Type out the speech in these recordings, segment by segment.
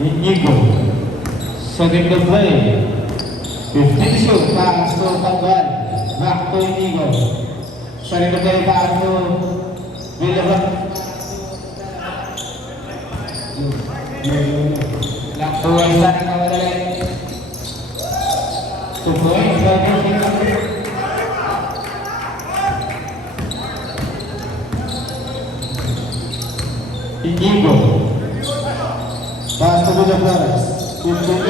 Inigo. Second to play. 15 shoot. Pass to Tanggal. Back to Inigo. Second to play. Pass to Villaban. Lock to Wisa na kawadali. 2 points. Inigo. Pass to Villaban. 15 shoot.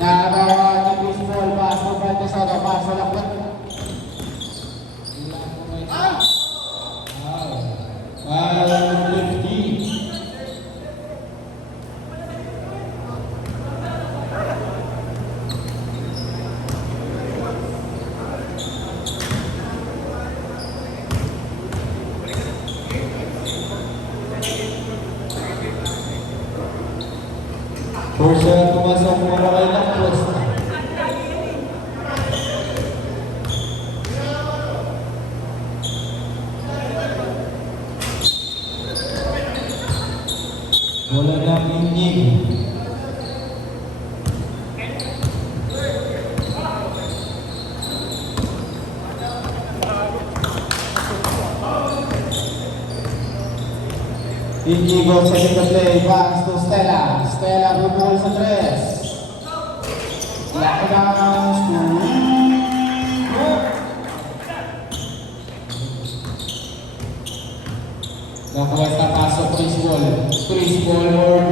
Nakabawa ni baseball. Pass to Francisco. Pass to Lakbat. Portia pumasok mula kay Lakwas. Bola ng Inyig. Inigo sa second play, pass to Stella. Stella bubul sa 3. Lockdown school. Nakuha sa pasok Chris Ball. Chris Ball or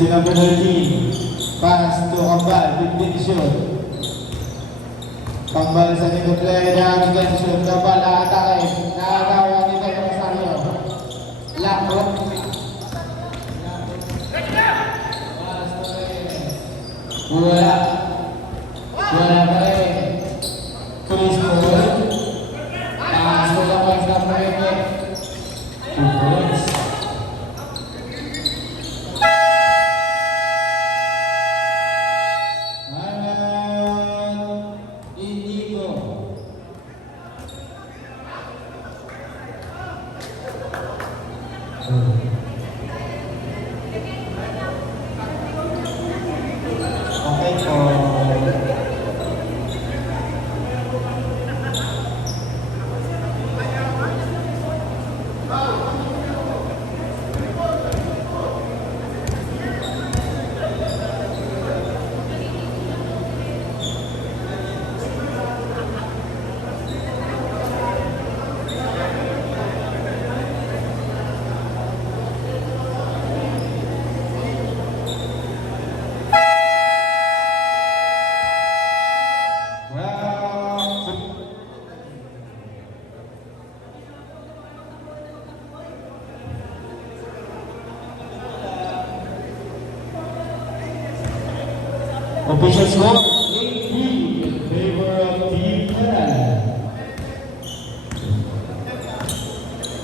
sila penalty. Pass to Kambal, 15 shoot. Kambal sa second play, nakakita shoot. Kambal, nakatake. Nakagawa ni Tito Rosario. Lakot. Wala. Wala pa rin. Chris Paul. Pass to Kambal sa Prete. 2 points. Official score, 8-3 in favor of Team Canada.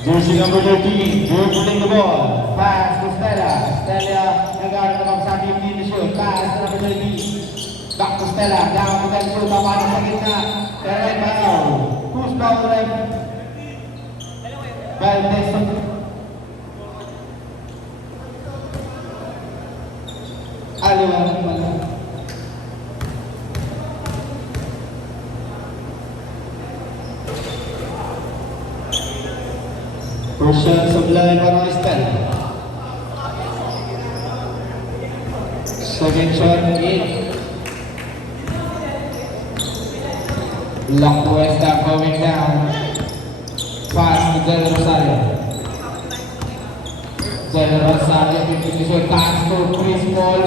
Jersey number 13, dribbling the ball. Pass to Stella. Stella nag-aaral naman sa 15 to shoot. Pass to number 13. Back to Stella. Down to that shoot. Papanak sa gitna. Pero right foul. Who's foul right? Valdez. Aliwan pala. First shot sa Blay para kay Stella. Second shot, 8. Lock Cuesta going down. Pass to Del Rosario. Del Rosario, 50 shot. Pass to Chris Paul.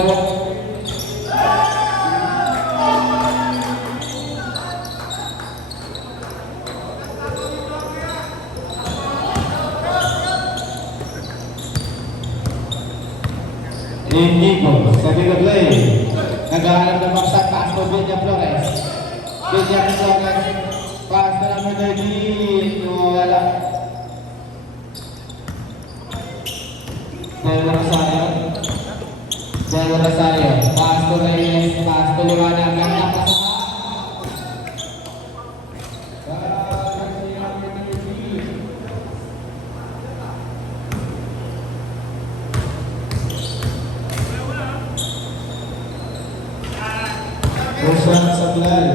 Inigo, setting the play. Naghahanap ng baksak, pass to Villa Flores. Villa Flores, pass to number 13. Wala. Del Rosario. Del Rosario, pass to Reyes, pass to Liwanag. Ganda pa sa Rosan Sablay.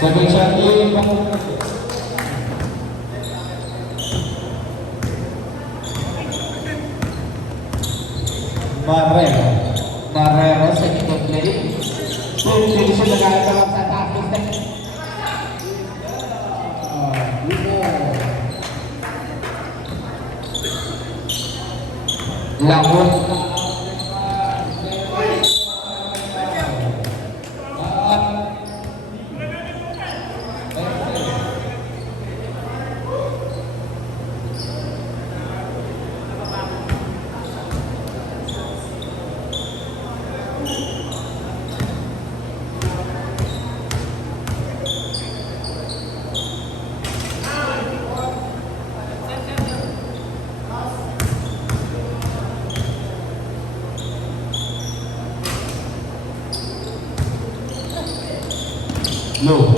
Second shot in. Marrero, second play. Hindi siya nagkakawag sa tapos na. Lakot. Low.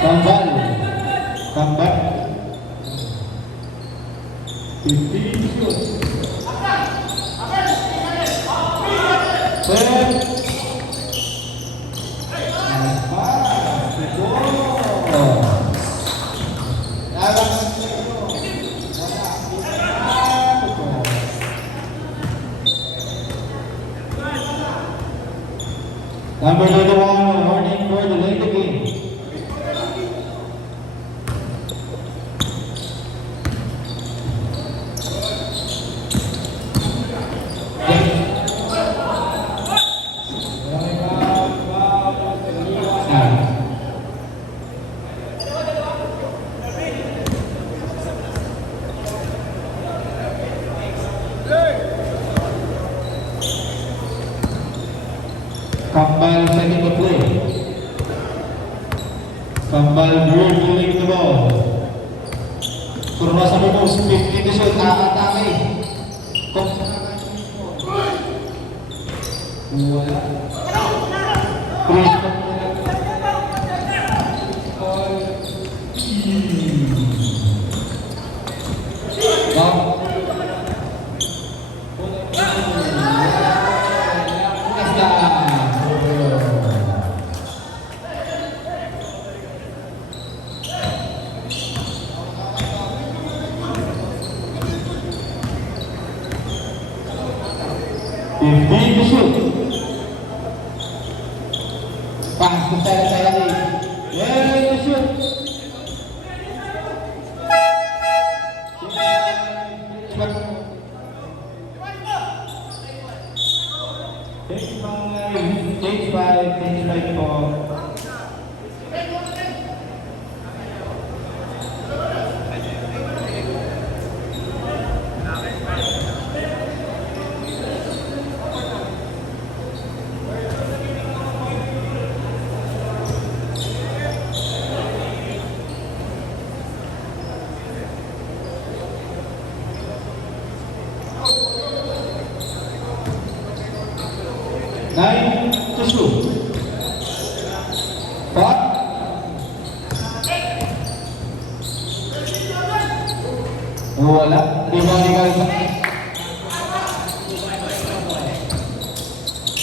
Tambal. Tambal. 15 shoot. Set. Number 21, warning for the late game. Kambal setting the play. Kambal dribbling the ball. Kurma sa bubos, 50 to shoot, nakatake. Wala. Big to shoot. Pass to Stella. Ready to shoot. Stage 5 po. Nine to shoot. Pot. Wala. Di ba di ka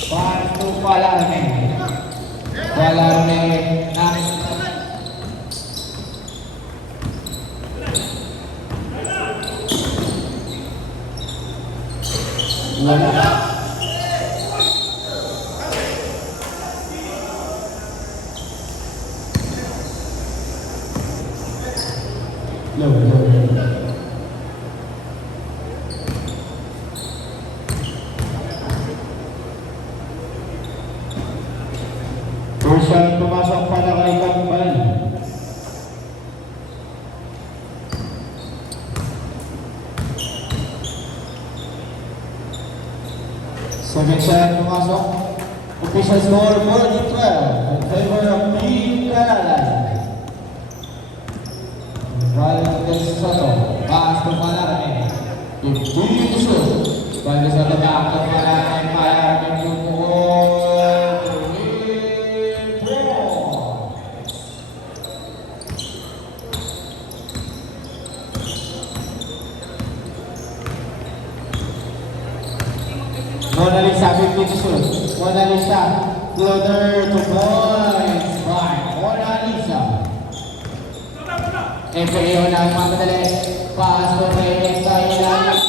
Pasto Palarme. Palarme na wala. Low. Persian pumasok para kay Kambal. Seven shot pumasok. Official score 4-12 in favor of Team Canada. Valdez Soto, pass to Palarme. 15 to shoot. Valdez Soto back to Palarme. Palarme to Mona Lisa, 15 to shoot. Mona Lisa, floater to points by Mona Lisa. FAO na ang magdali. Pass to Reyes sa ilalim.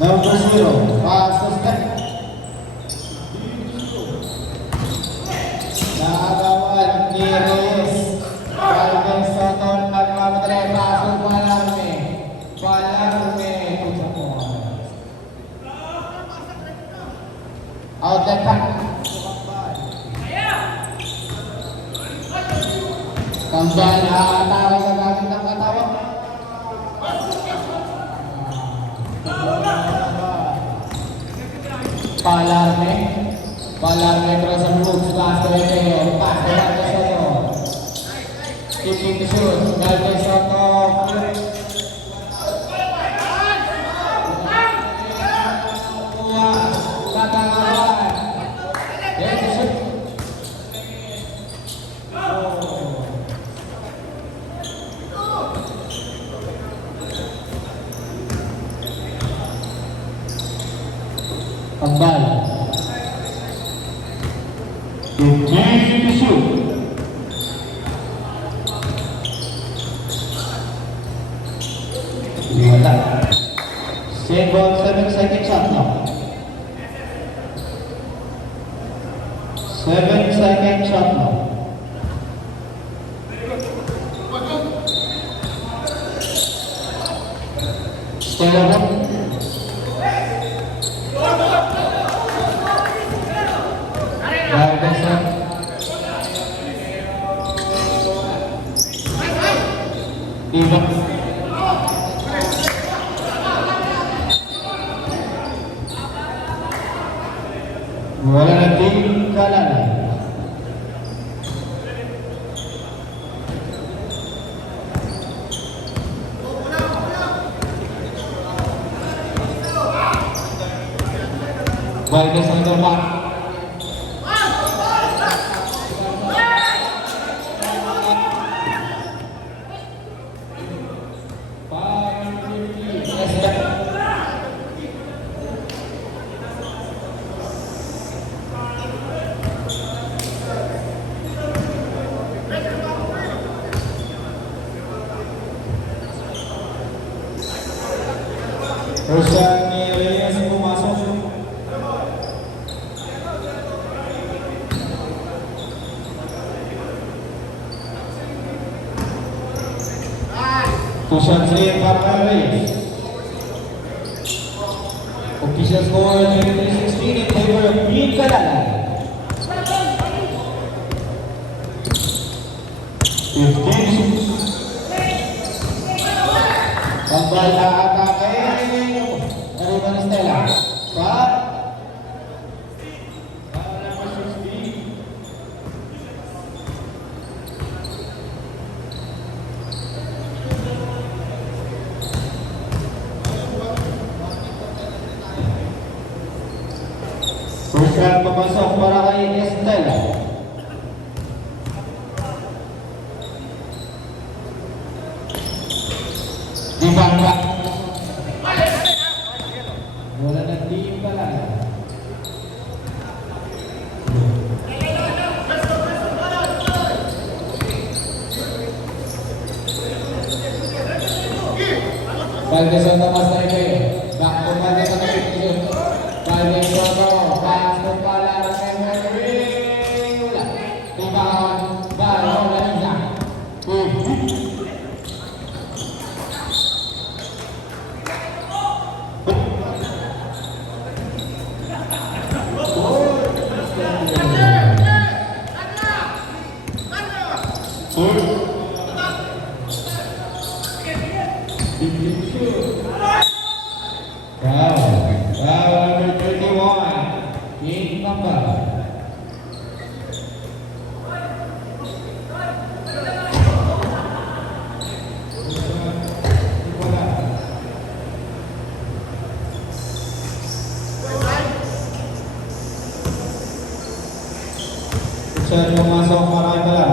Number 0, pass to Steph. Nakagawan ni Reyes. Valdez Soto at mamadali. Pass to Palarme. Palarme to the point. Outlet pack. Kambal nakakatawa sa gamit ng katawa. Palarme terus sebelum sudah selesai pas Valdez Soto. Keeping the shoot, Valdez Soto. Katakan. Then shoot. Kembali. Continue to shoot. Wala. Save on 7-second shot now. 7-second shot now. Still up. Wala na Team Canada. Valdez Soto back. Persian ni Reyes pumasok. 2 shots in para kay Reyes. Official score 23-16 in favor of Team Kalalay. 15. Pambal atake. Arriba ni Stella. Stop. First shot papasok para kay Estela. Di bangga. Wala na team pala. Valdez on the master kayo. Back to Valdez on the picture. Valdez Soto. Pass to pala. Wala. Tibaon. Balo. Lanisa. Foul number 31. Game number. Siya pumasok marami pala.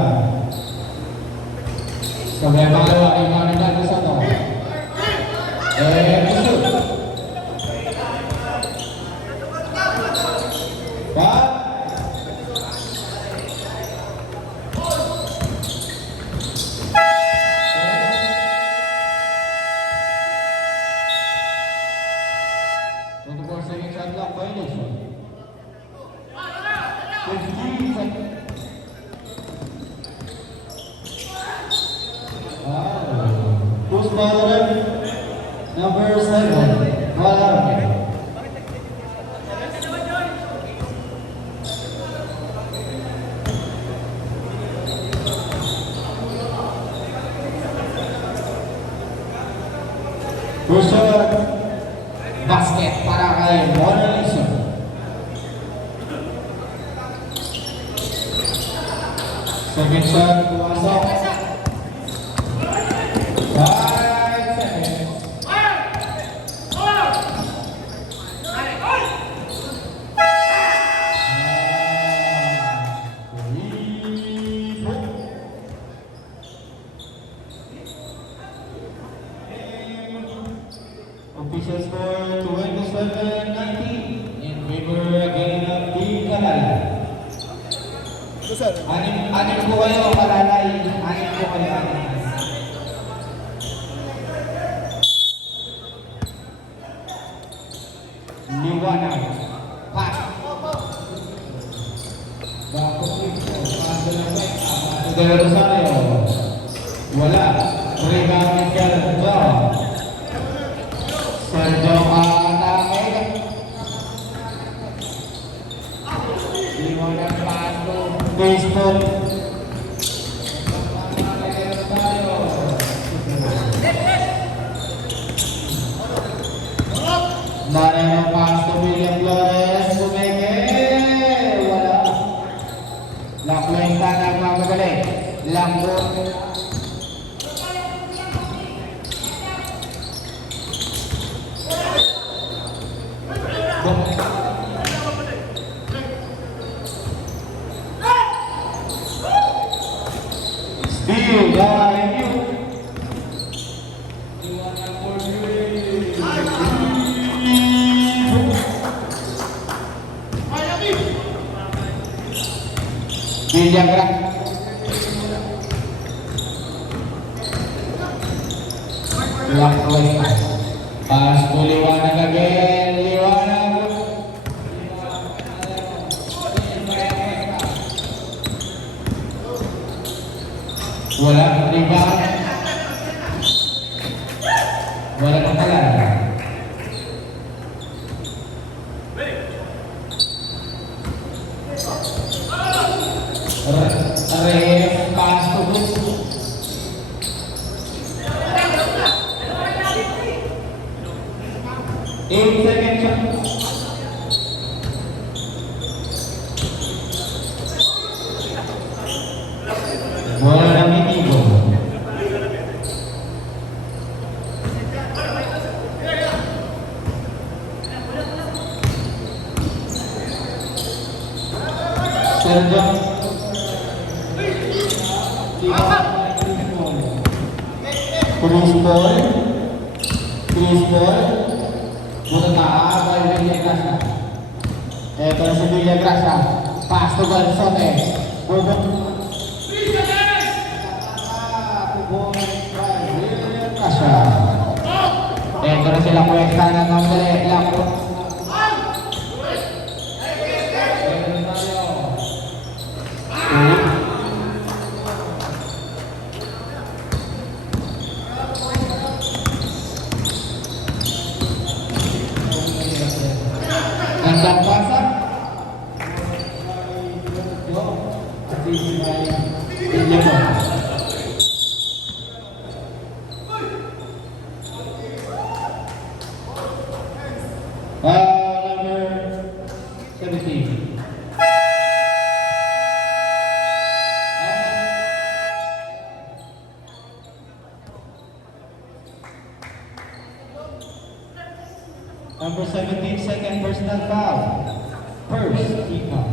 Sabay pangalawa kay Manila sa to. Shoot. But second shot clock violation. 15 seconds. Who's ball number 7? Ball First shot, basket para kay Mona Lisa. Second shot, pumasok. 5 seconds. Official score 27-19 in favor again of Team Kalalay. Anim po kayo, Kalalay. Anim po kayo. Liwanag. Pass. De Rosario. Wala. Rebound ni Sergio. Sergio atake. Liwanag pass to baseball. Narang pass to William Flores. Bumeke. Wala. Lakwenta ng mga magaling. Lambo. Steal, review. Villagra. Lakwenta. Pass to Liwanag again. Liwanag. Wala, rebound. Wala nang kalan. Reyes pass to Gusto. 8 seconds shot. Wala nang inigo. Sergio Chris Paul Buta taas kay Villagrasa. Eto na si Villagrasa. Pass to Gonzote. Bubok Villagrasa. Eto na sila Cuesta na kamali. Lako Gandang pasang at isi ay Ilyamo. Number 17. Number 17, second personal foul. First, Ika.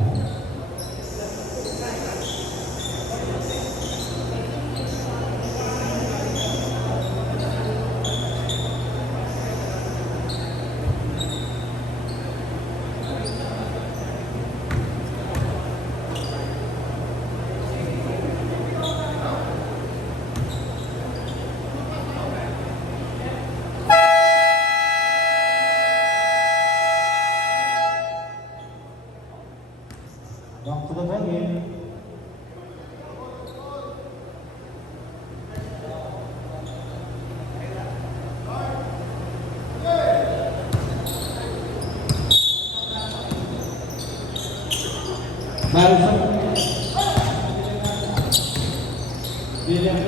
Back to the ball game. Nelson. William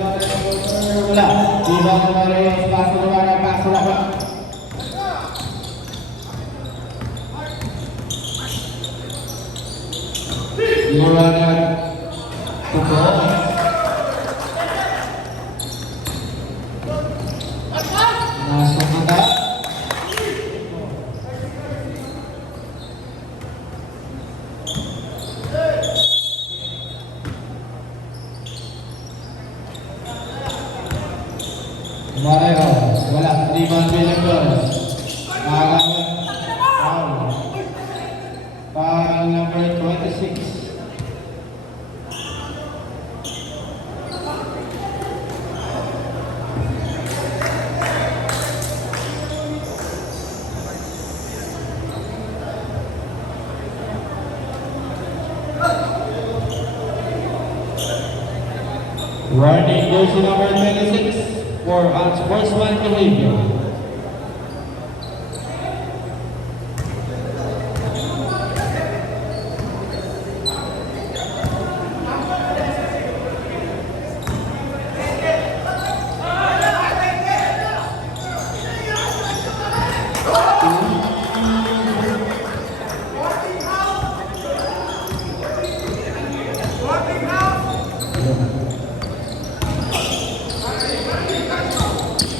wala. Ibang Mares, paso na paso na. Iwanan Kuko. Nasa kita. Marero, wala. 5 billion dollars. Nakagawa. Foul number 26. Warning jersey number 26 for unsportsmanlike behavior.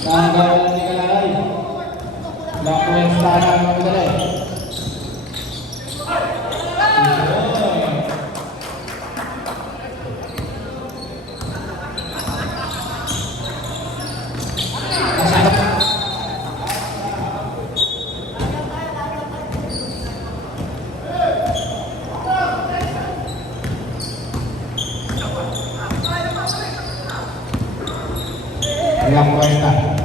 Nakagawa ni Kalalay. Nakuwesta na ang madali. Nakuwesta.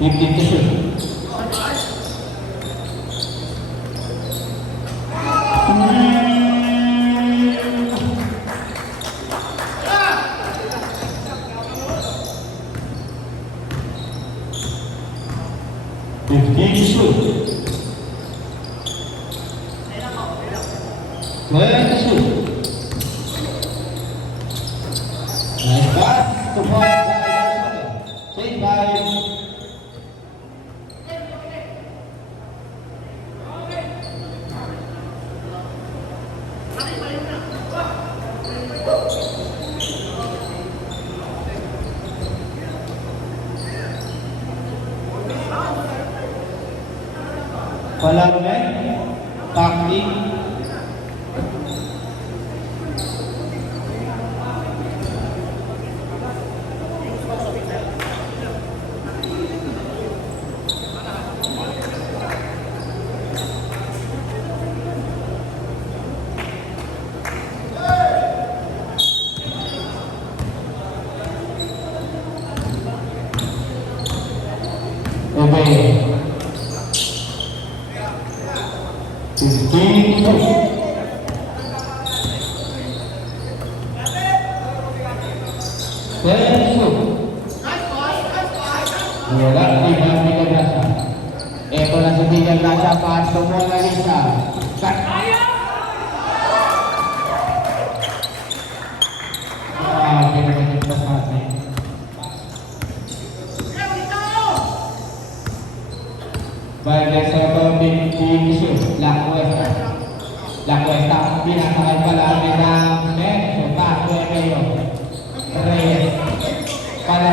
15 to shoot. 15 to shoot. 12 to shoot. Nice pass to point by Chase by Palagay, Takli, Obey. 15 to wala, di ba Villagrasa? Ito na si Villagrasa, pass to Mona Lisa. Pinagigpas natin. Balik sa ito, 15 shoot, Lakwesta. Lakwesta, pinasakay pala ng net. So, pass to Emilio Reyes. Pala.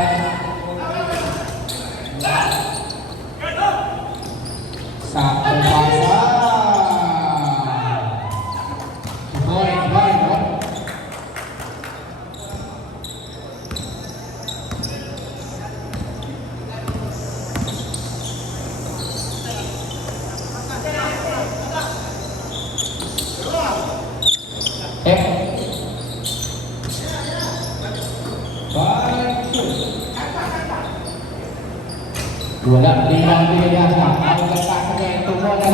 Sa pasa. Point. Wala, di lang Villagrasa. Ang nagpasa niya ito mo na.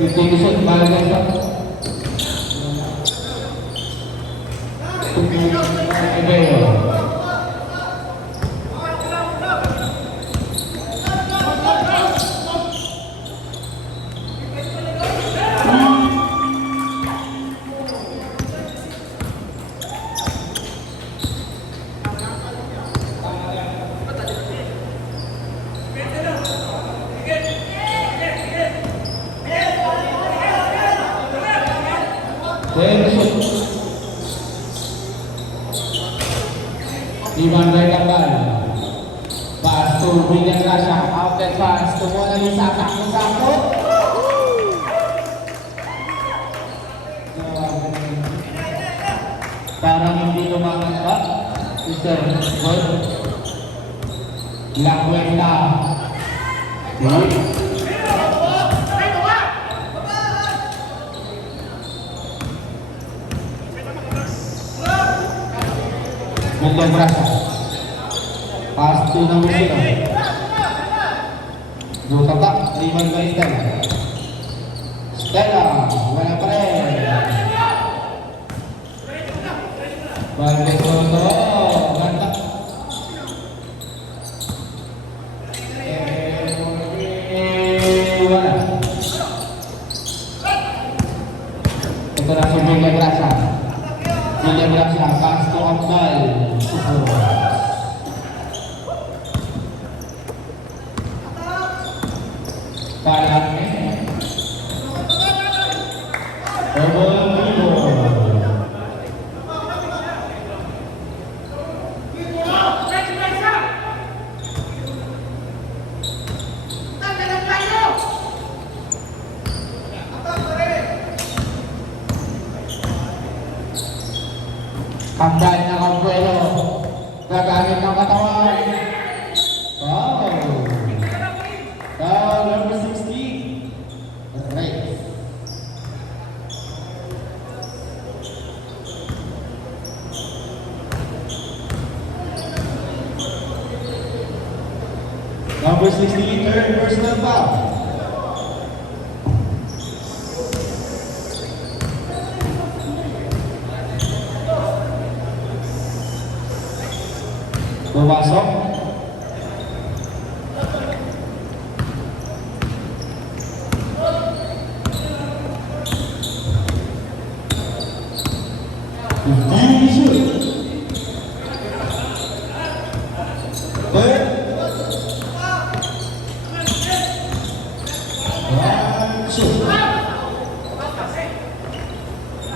Pitigusot, malagay sa Ibeo. Ivan Baitambal. Pass to Villagrasa. Out and pass to Mona Lisa. Sakto-sakto. Parang hindi lumangan pa. Mr. Gold. Lakwenta. Villagrasa. Pass to number 0. Tatak, Ivan by Stella. Stella, wala pa rin. Balik Soto, ganda. Wala. Ito na si Villagrasa. Villagrasa, pass to Abdal. Para Kamday na Campuelo. Gagamit ng katawan. Foul. Foul number 16. Right. Number 16, third personal foul. Pumasok.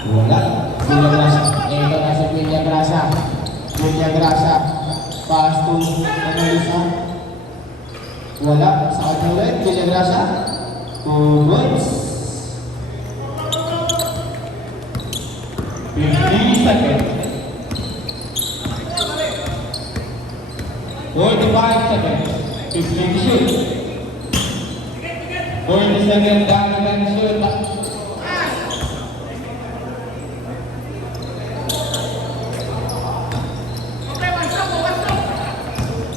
Wala. Ito na si Villagrasa. Villagrasa. Pass to Analisa. Wala. Sa kanya ulit. Villagrasa. 2 points. 50 seconds. 45 seconds. 50 to shoot. 40 seconds down again to shoot.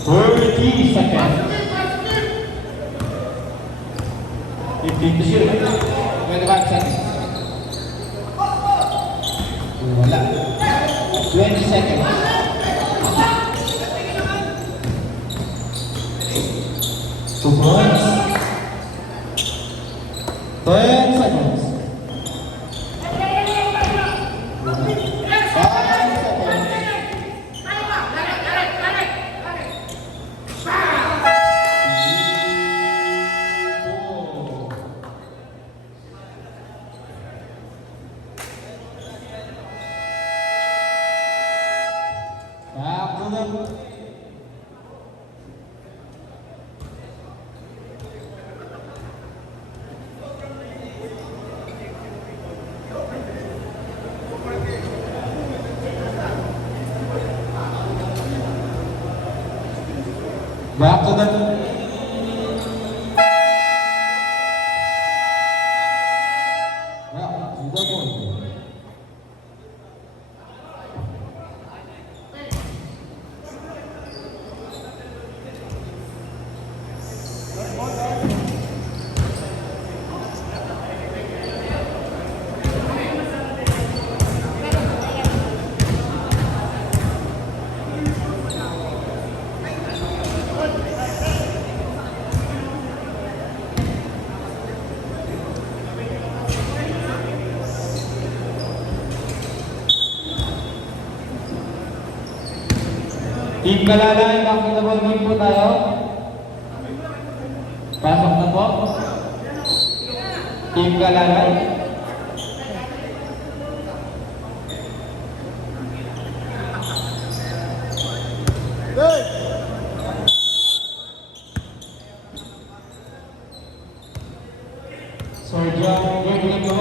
30 seconds. 15 to shoot. 25 seconds. Wala. 20 seconds. 2 points. 10 seconds. 5 seconds. Back to the Team Kalalay, back to the ball game po tayo. Pasok na po. Team Kalalay. Sergio, game po.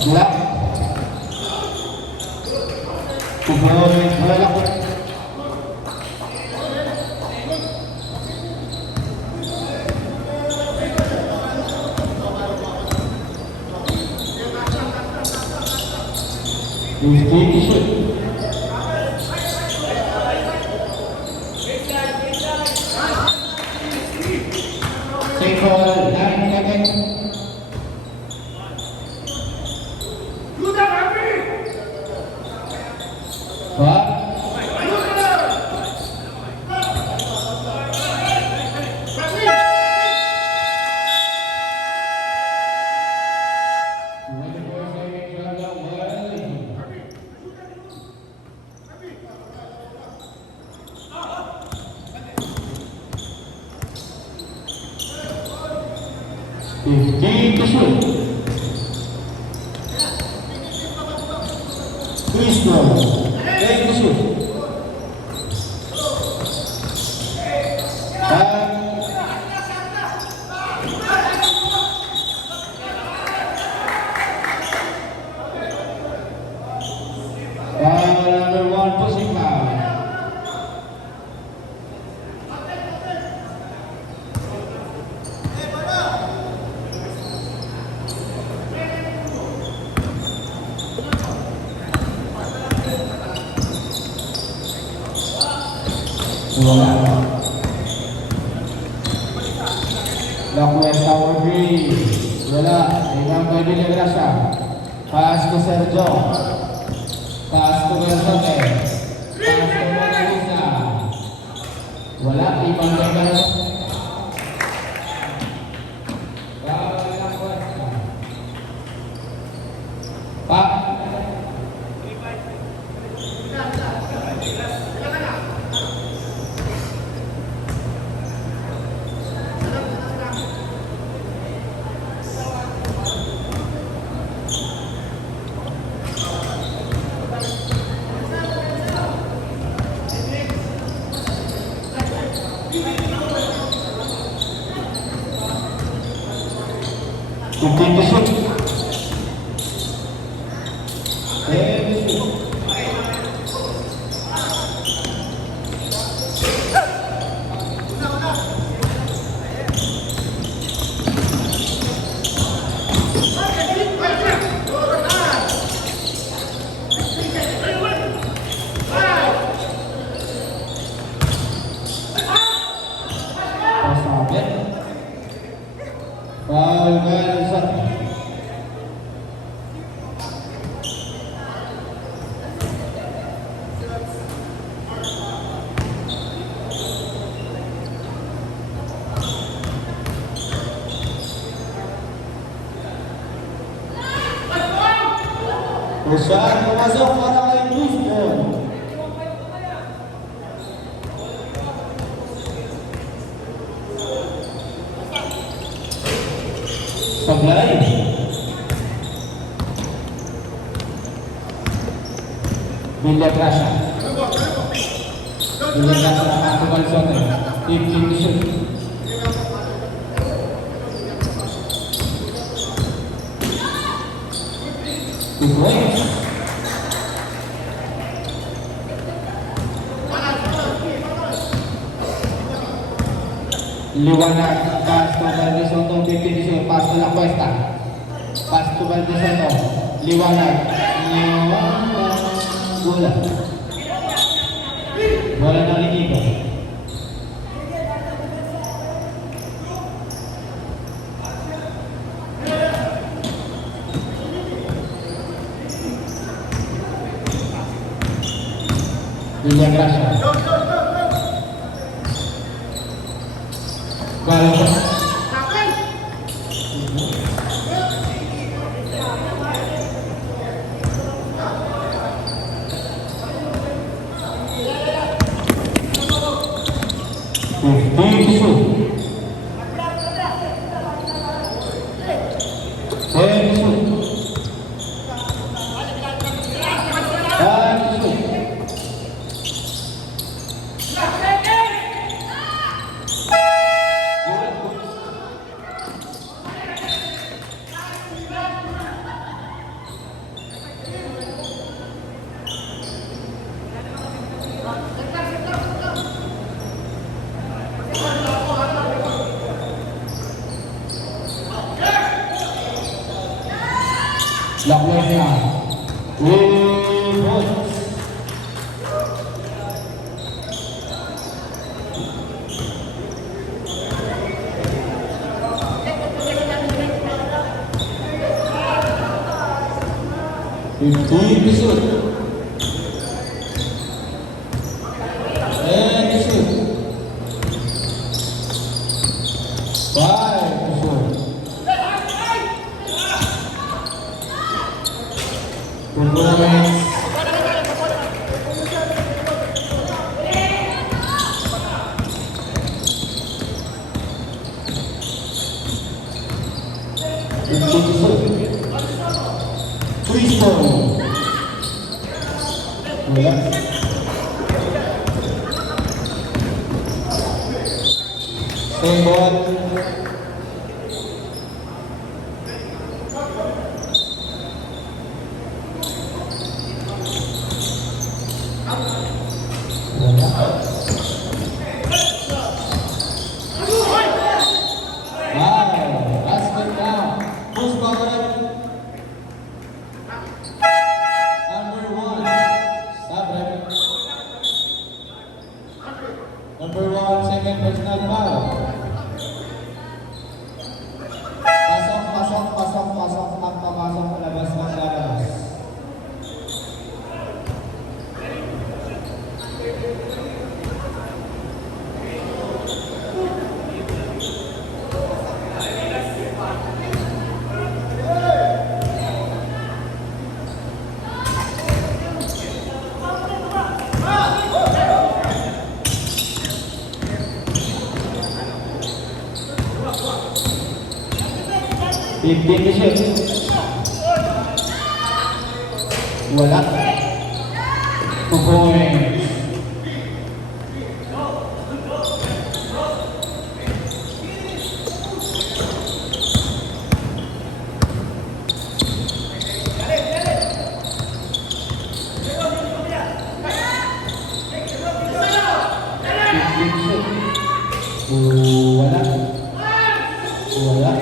Black. Black. 15 shoot. Single 9 seconds. What? To shoot. Please go. Take the shoot. Number 1 pushing foul. Wala. Lock West Tower Green. Wala. Ibang pwede ni Gracia. Pass to Sergio. Pass to Belsote. Pass to Mona Lisa. Wala. Ibang pwede na. Pak. Fifteen to shoot. Usahain memasuk para kay Luzon. Sablay. Villa Gracia. Villa Gracia Pato Belsote. 15 to shoot. Liwanag, pass to Valdesoto, 50-18, pass to La Cuesta. Pass to Valdesoto, Liwanag, bola. Bola ng equipo. Villa Gracia. Balo. Lakwannya Wilbur. Itu shoot. And shoot. Bye to shoot. 15 to shoot. Wala. 2 points. Wala. Wala.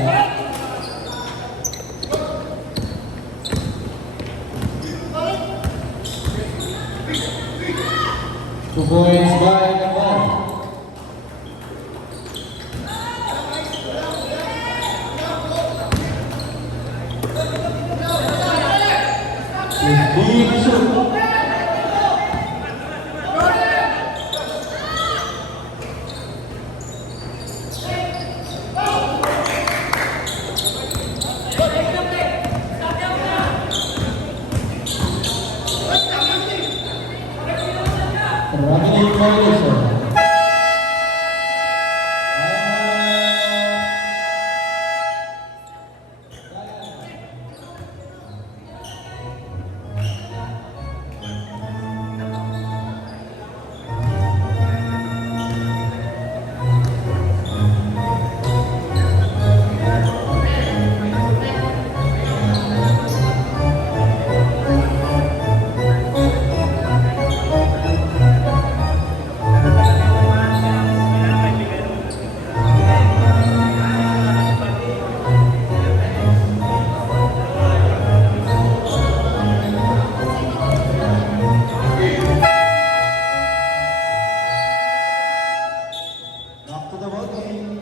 Two points by Napan. Fifteen shoot. Running violation. Back to the ball game.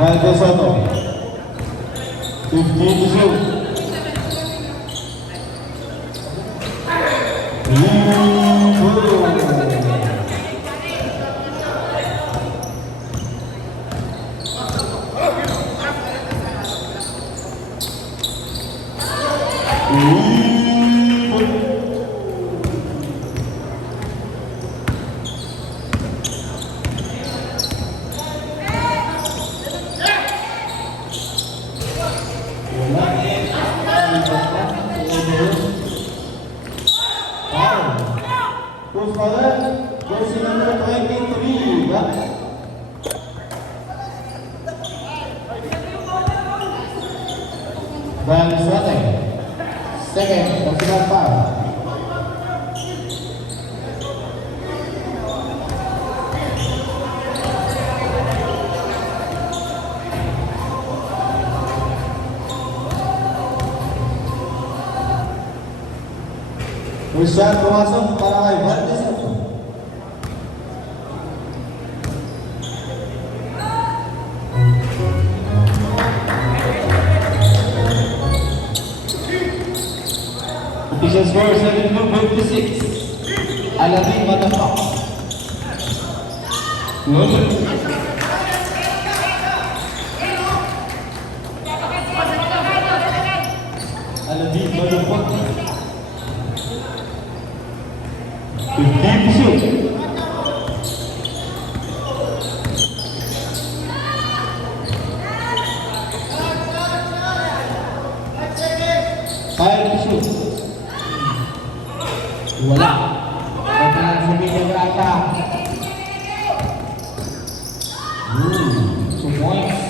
Michael Soto. 15 to shoot. Who's caller? Jersey number 23. Van Sweating. Second, personal foul. Richard pumasok para kay Valdez. Official score 7-56. Aladdin Matapak. Aladdin Matapak. 15 to shoot. Five to shoot. Wala. Pagkakas sa Bidya Grata. 2 points.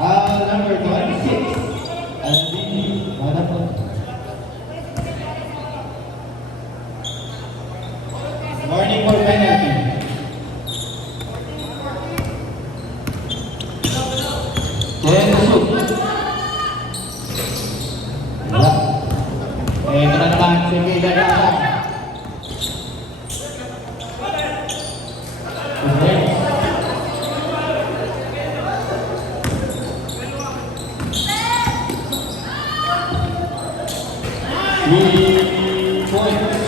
Foul number 26. Aladdin Matapak. Warning for penalty. Then shoot. Wala. Ito na naman si Bidya Grata. 3 points.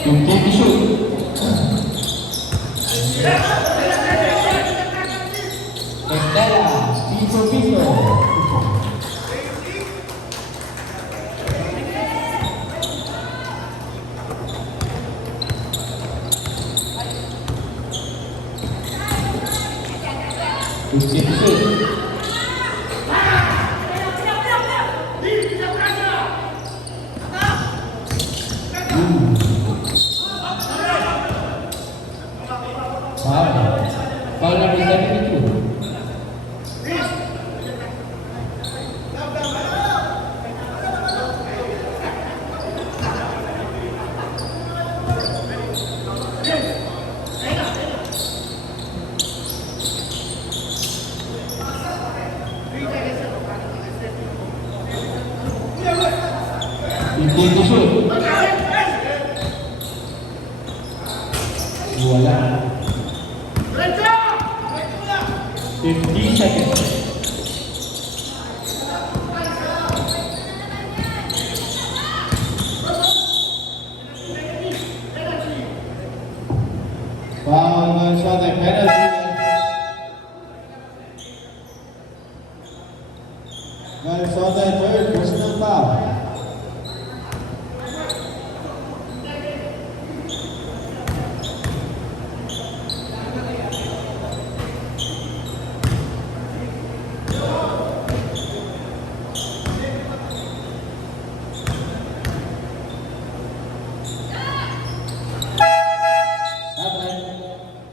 You take the shoot. Estela, piso. 52. Foul number 72. Fifteen to shoot. Wala. 50 seconds. Foul on shot and penalty. Minnesota third personal foul.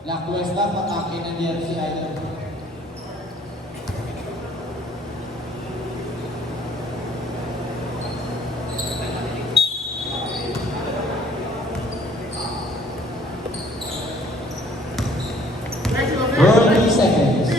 La Cuesta patake ng DRC Island. Early seconds.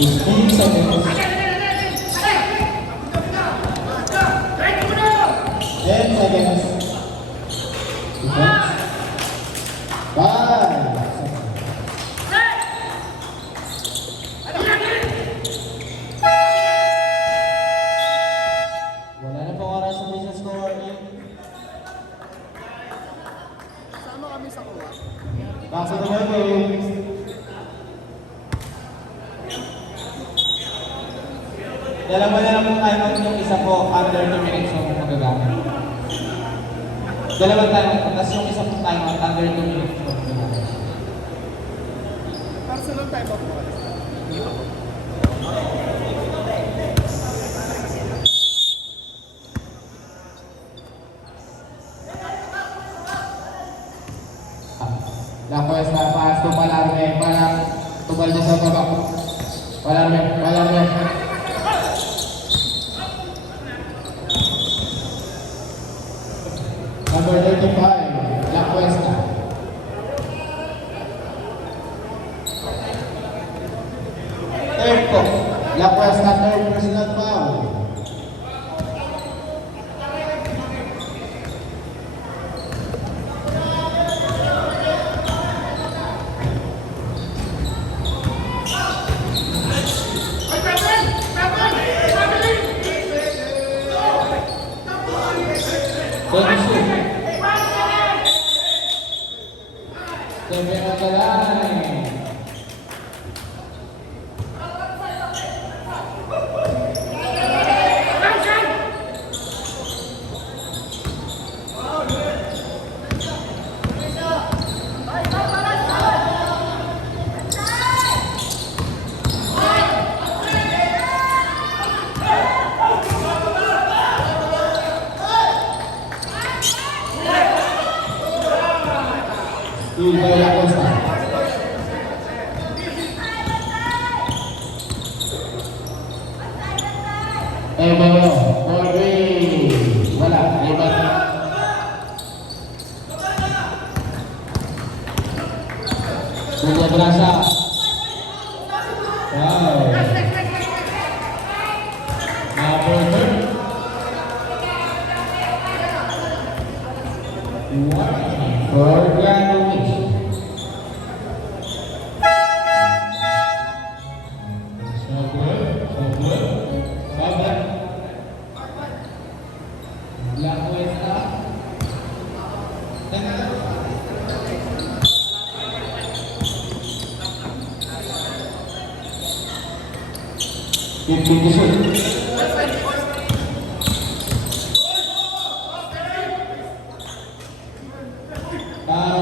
Fifteen seconds. 10 seconds. Defense. 5 seconds. Wala na pong oras sa business score. Sama kami sa kuha. Back to the game. Dalawa na lang po timeout, yung isa po under 2 minutes po magagamit. Dalawang timeout po, tapos yung isa po timeout under 2 minutes po magagamit. Para sa lang tayo ba po? Hindi pa po. La Cuesta, pass to Palarme, para tubal niya sa baba. Palarme. Number 35, La Cuesta. Third po, La Cuesta, third personal foul. Seven on the line. Steal by La Costa. Ebero, Corby. Wala, iba na. Julia Brasa. Wow. Number 3. For Granovich. Sobra. La cuesta.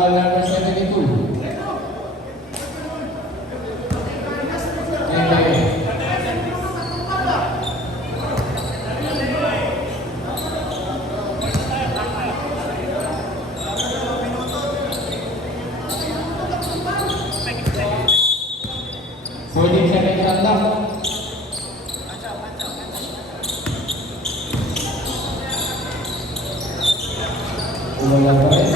Number 72. Pwede sa kanya lang. Wala pa rin.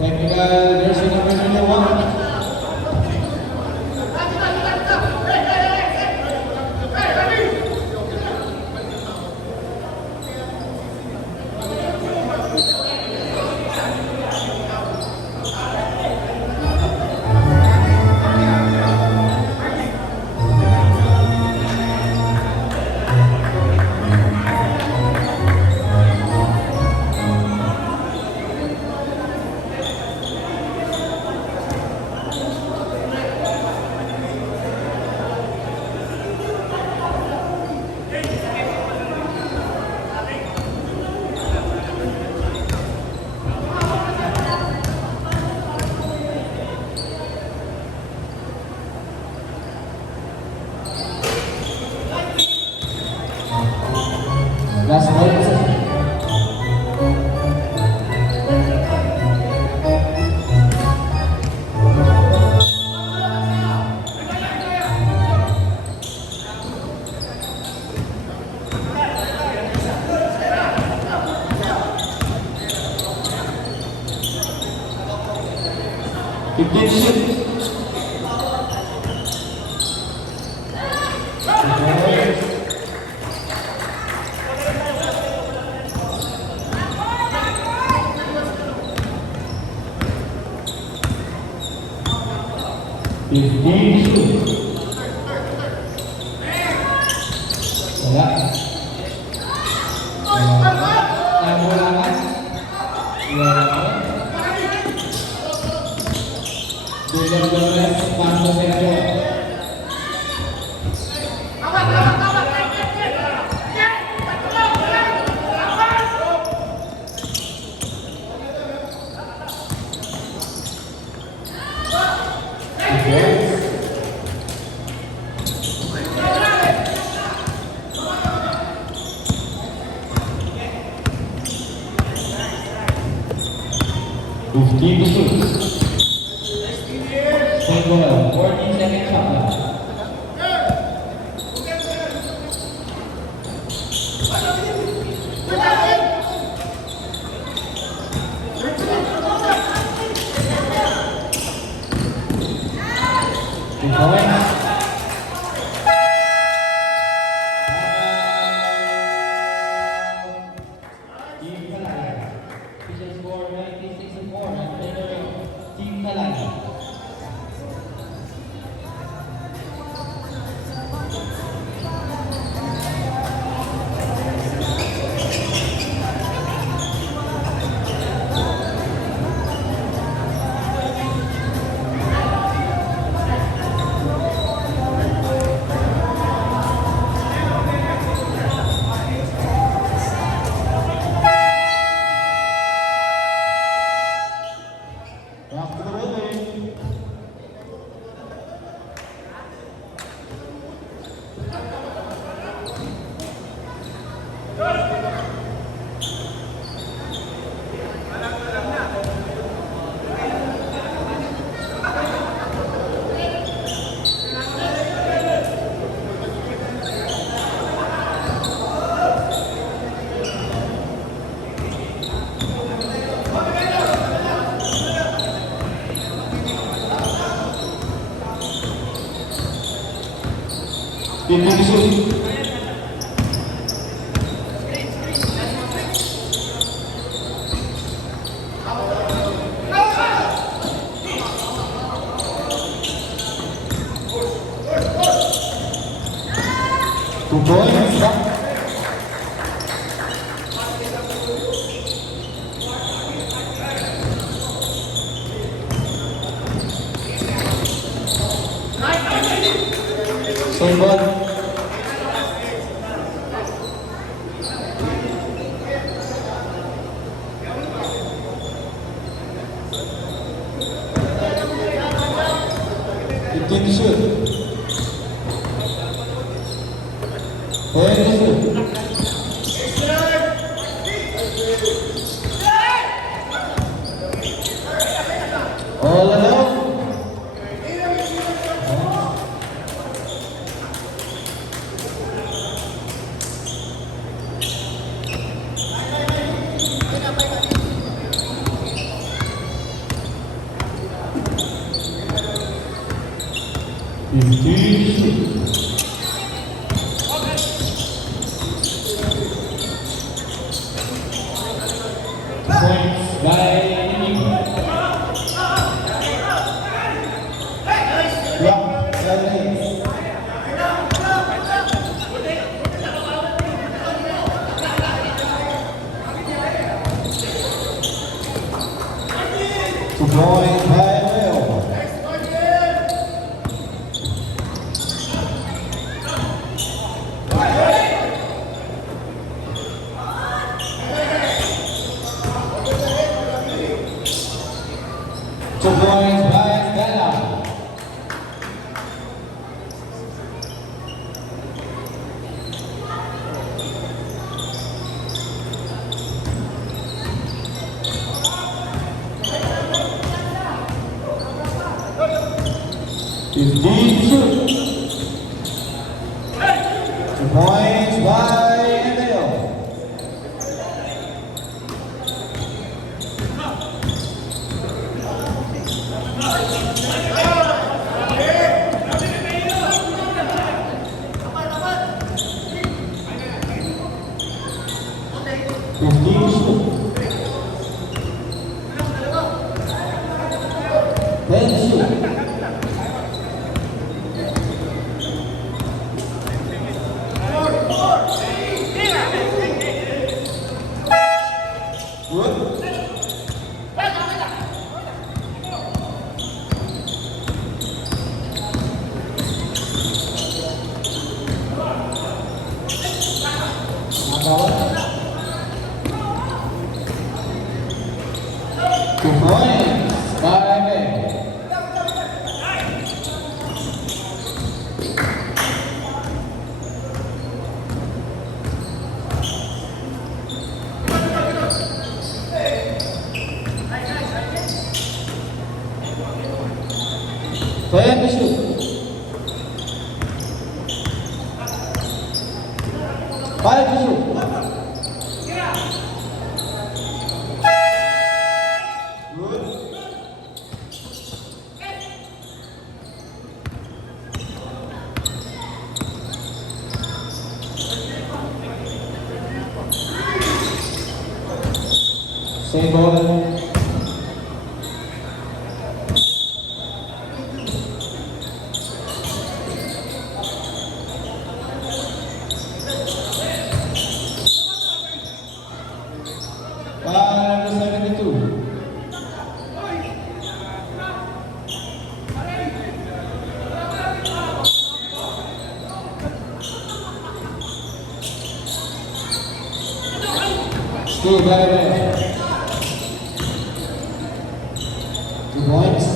Technical jersey number 21. Last point. Wala. Namulangan. Wala. Bilang-bilang paso seryo. Fifteen shoots. Single, 14-second shot clock. Good point. Team Kalaya. 15 to shoot. Two points. Same ball. Fifteen to shoot. 10 to shoot. All alone. Points by Nini. Block, 11. Two points by Leo. Two points by Stella. Fifteen to shoot. 2 points by Emil. Good points by Emil. Ten to shoot. 5 to shoot. Same ball. Five to 72. Still by Emil. 2 points.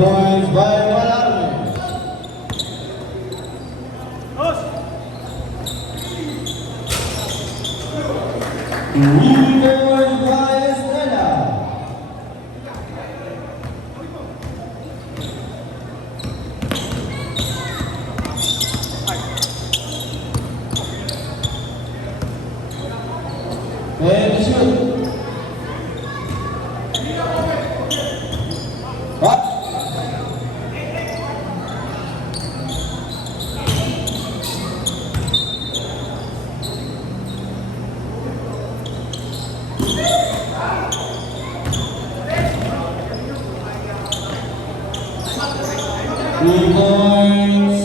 points by Malarme. Three points by Estela. And shoot. What? Three points.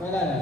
Wala na.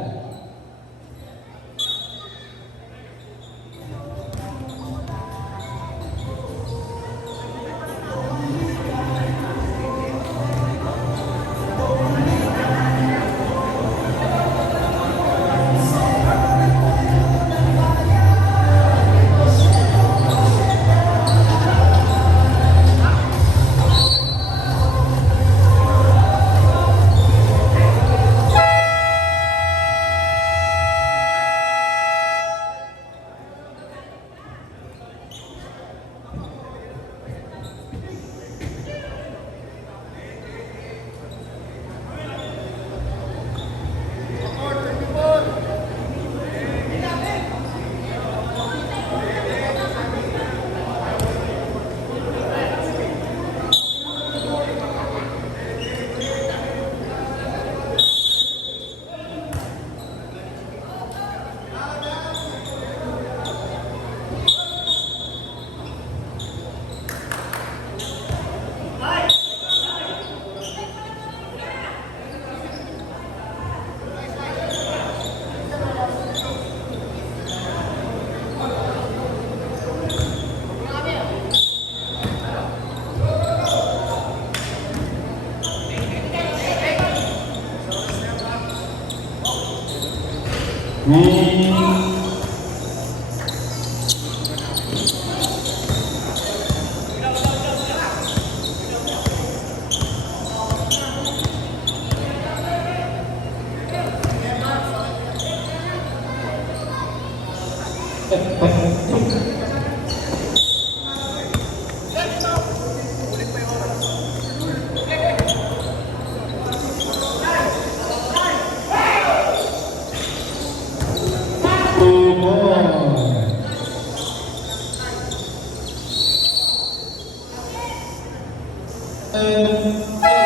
And